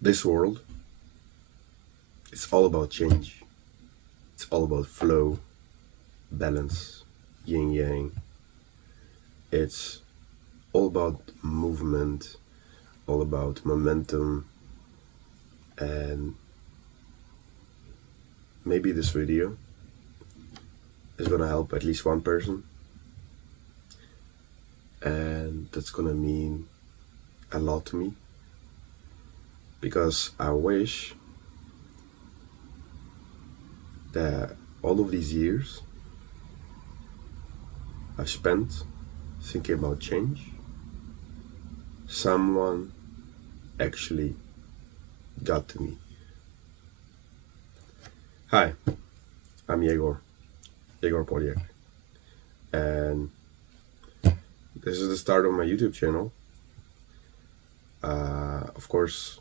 This world is all about change. It's all about flow, balance, yin yang. It's all about movement, all about momentum, and maybe this video is gonna help at least one person, and that's gonna mean a lot to me because I wish that all of these years I spent thinking about change, someone actually got to me. Hi, I'm Yegor Podjak, and this is the start of my YouTube channel. Of course,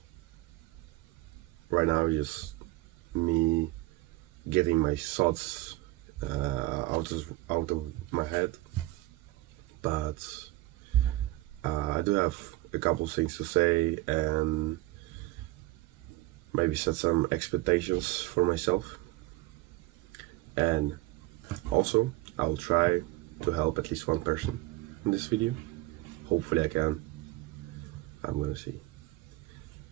right now just me getting my thoughts out of my head, but I do have a couple things to say and maybe set some expectations for myself, and also I'll try to help at least one person in this video. Hopefully I can. I'm gonna see,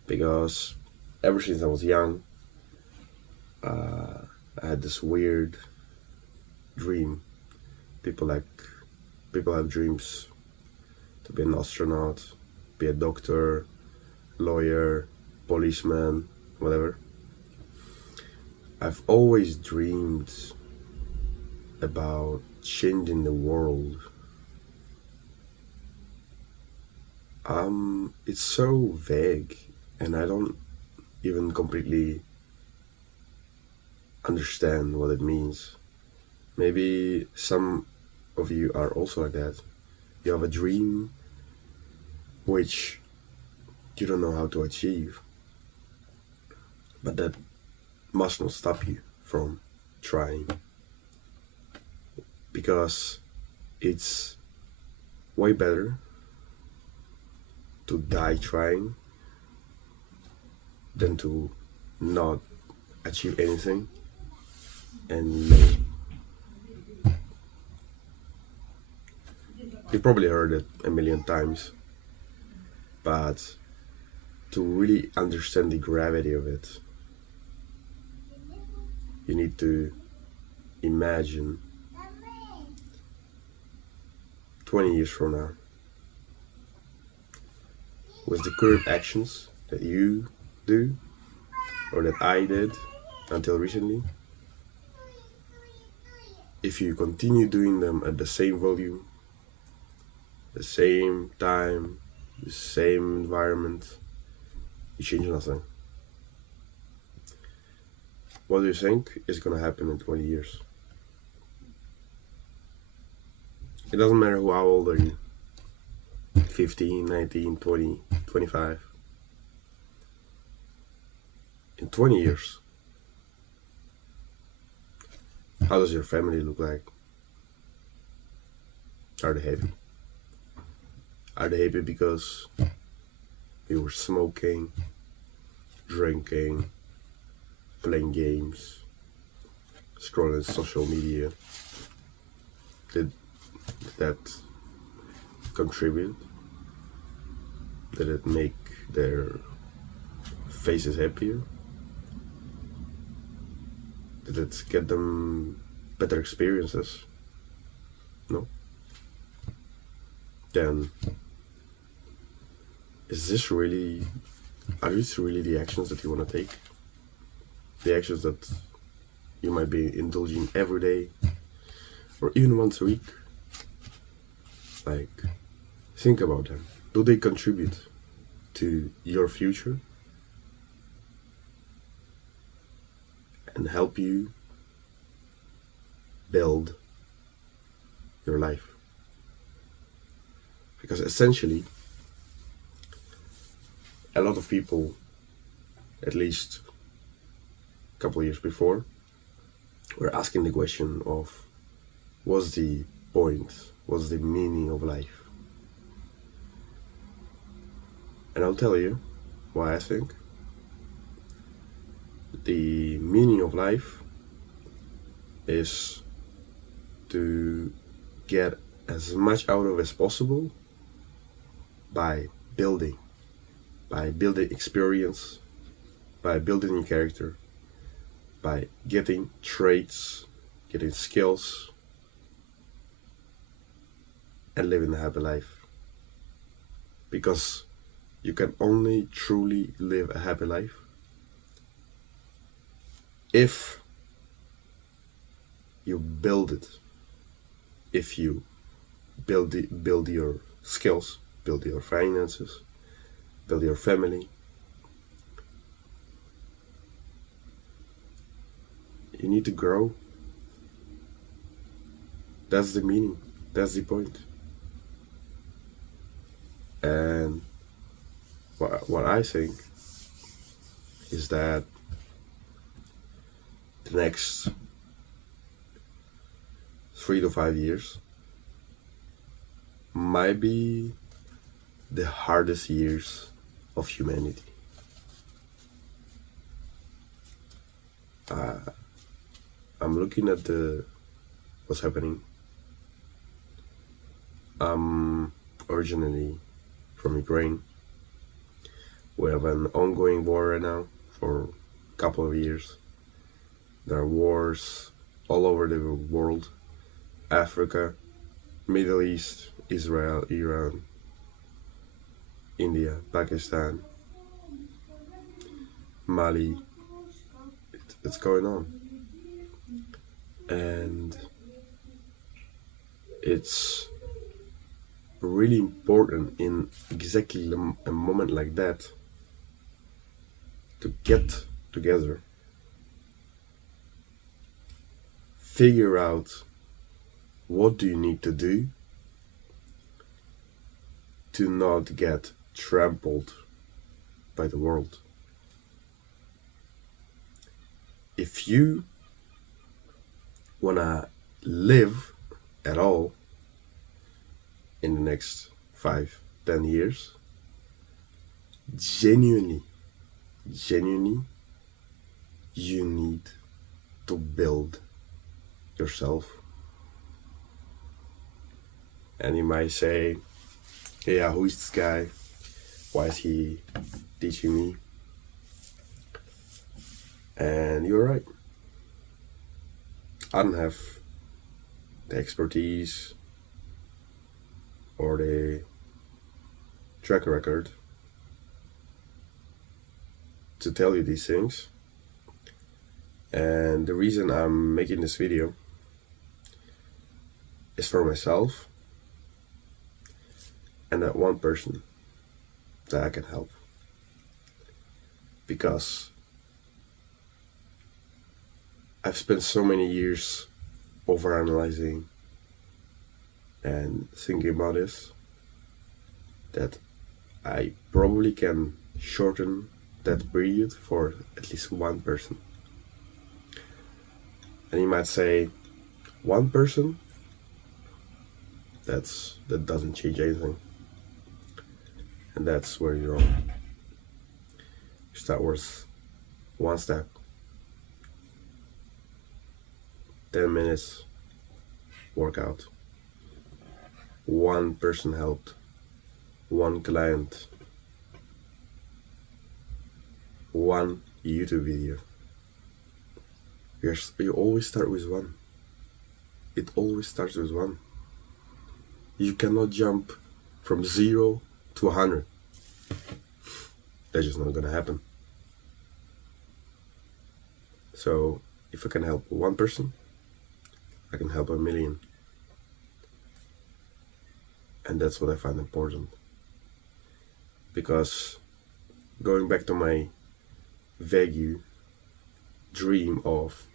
because ever since I was young I had this weird dream. People have dreams to be an astronaut, be a doctor, lawyer, policeman, whatever. I've always dreamed about changing the world. It's so vague, and I don't even completely understand what it means. Maybe some of you are also like that. You have a dream which you don't know how to achieve, but that must not stop you from trying, because it's way better to die trying than to not achieve anything and live. You probably heard it a million times, but to really understand the gravity of it, you need to imagine 20 years from now, with the current actions that you do or that I did until recently. If you continue doing them at the same volume, the same time, the same environment, you change nothing. What do you think is gonna happen in 20 years? It doesn't matter how old are you, 15, 19, 20, 25. In 20 years, how does your family look like? Are they happy? Are they happy because you were smoking, drinking, playing games, scrolling social media? Did that contribute? Did it make their faces happier? Did it get them better experiences? No? Then are these really the actions that you want to take? The actions that you might be indulging every day or even once a week? Like, think about them. Do they contribute to your future and help you build your life? Because essentially, a lot of people, at least a couple of years before, were asking the question of what's the point, what's the meaning of life? And I'll tell you why I think the meaning of life is to get as much out of as possible by building experience, by building your character, by getting traits, getting skills, and living a happy life. Because you can only truly live a happy life if you build it, if you build your skills, build your finances, build your family. You need to grow. That's the meaning. That's the point. And what I think is that the next 3 to 5 years might be the hardest years of humanity. I'm looking at what's happening. I'm originally from Ukraine. We have an ongoing war right now for a couple of years. There are wars all over the world. Africa, Middle East, Israel, Iran, India, Pakistan, Mali. It's going on. And it's really important in exactly a moment like that to get together, figure out what do you need to do to not get trampled by the world. If you wanna live at all in the next 5-10 years, genuinely, you need to build yourself. And you might say, yeah, who is this guy? Why is he teaching me? And you're right. I don't have the expertise or the track record to tell you these things. And the reason I'm making this video is for myself and that one person that I can help. Because I've spent so many years overanalyzing and thinking about this that I probably can shorten that period for at least one person. And you might say, one person? That doesn't change anything. And that's where you're wrong. You start with one step. 10 minutes workout. One person helped. One client. One YouTube video. You always start with one. It always starts with one. You cannot jump from 0 to 100. That's just not gonna happen. So if I can help one person, I can help 1,000,000. And that's what I find important. Because going back to my vague dream of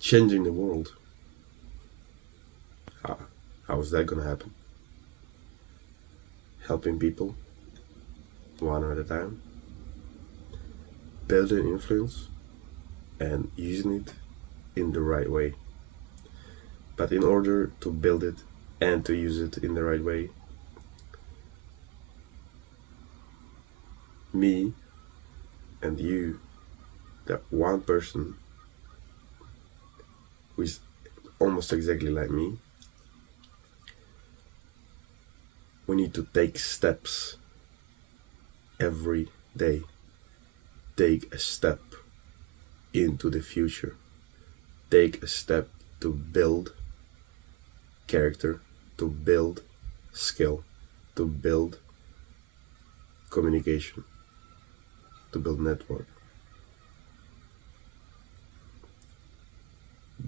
changing the world, how is that gonna happen? Helping people one at a time, building influence and using it in the right way. But in order to build it and to use it in the right way, me and you that one person who is almost exactly like me, we need to take steps every day. Take a step into the future. Take a step to build character, to build skill, to build communication, to build network.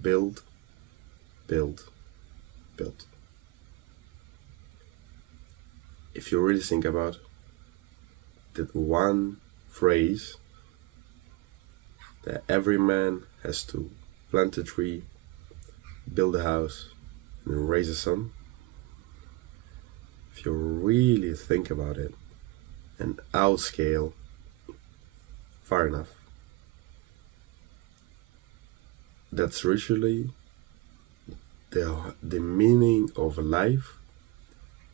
Build, build, build. If you really think about that one phrase, that every man has to plant a tree, build a house, and raise a son, if you really think about it and outscale far enough, that's literally the meaning of life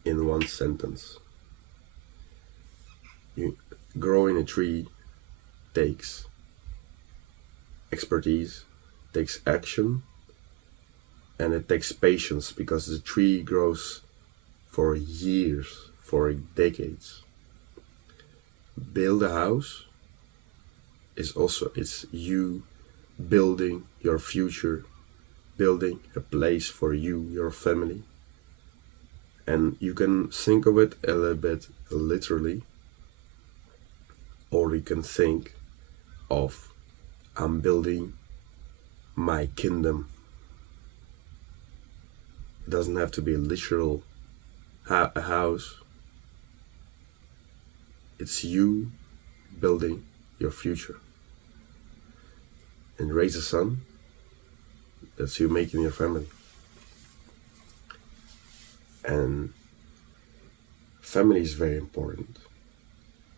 in one sentence. Growing a tree takes expertise, takes action, and it takes patience, because the tree grows for years, for decades. Build a house it's you building your future, building a place for you, your family. And you can think of it a little bit literally, or you can think of, I'm building my kingdom. It doesn't have to be a literal a house. It's you building your future. And raise a son, that's you making your family. And family is very important.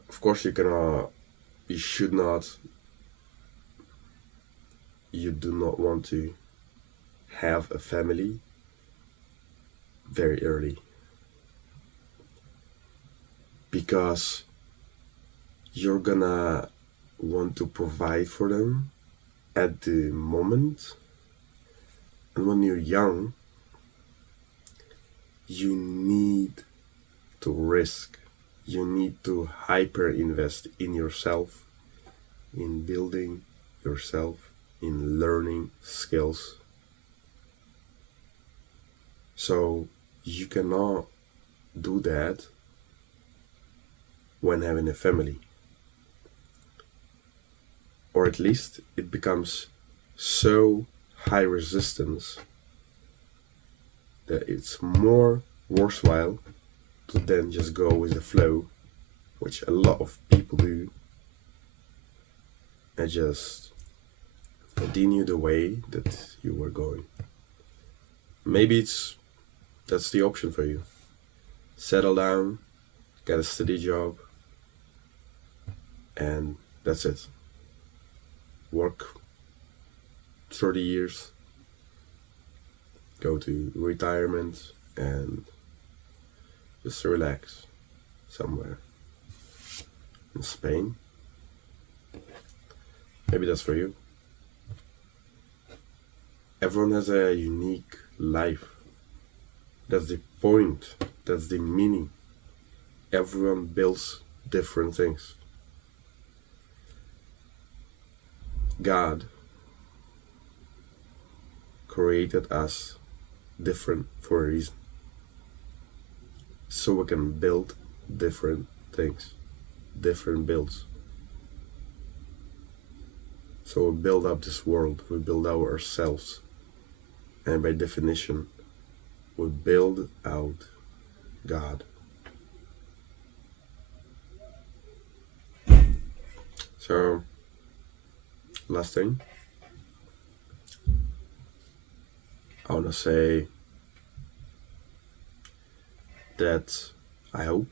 Of course, you do not want to have a family very early, because you're gonna want to provide for them at the moment. And when you're young, you need to risk, you need to hyper invest in yourself, in building yourself, in learning skills. So you cannot do that when having a family. Or at least it becomes so high resistance that it's more worthwhile to then just go with the flow, which a lot of people do, and just continue the way that you were going. Maybe that's the option for you. Settle down, get a steady job, and that's it. Work 30 years, go to retirement, and just relax somewhere in Spain. Maybe that's for you. Everyone has a unique life. That's the point, that's the meaning. Everyone builds different things. God created us different for a reason, so we can build different things, different builds. So we build up this world, we build out ourselves, and by definition, we build out God. So, last thing, I want to say that I hope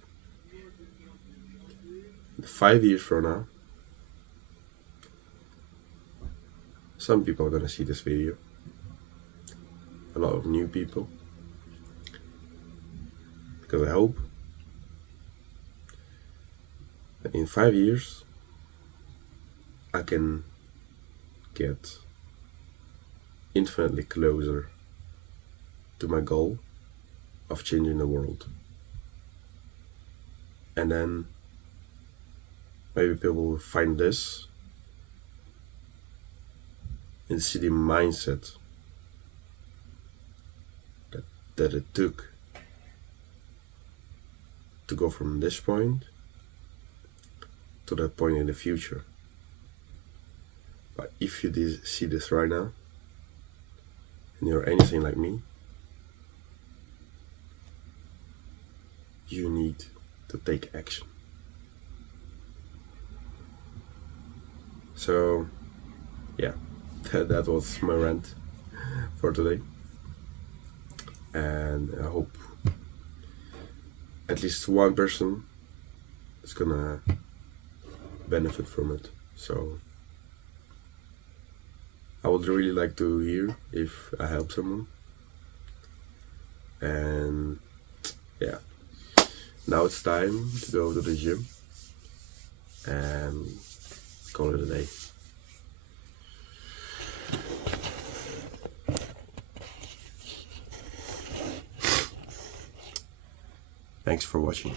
5 years from now, some people are going to see this video, a lot of new people, because I hope that in 5 years I can get infinitely closer to my goal of changing the world. And then maybe people will find this and see the mindset that it took to go from this point to that point in the future. But if you see this right now, and you're anything like me, you need to take action. So, yeah, that was my rant for today. And I hope at least one person is gonna benefit from it. So I would really like to hear if I help someone. And yeah, now it's time to go to the gym and call it a day. Thanks for watching.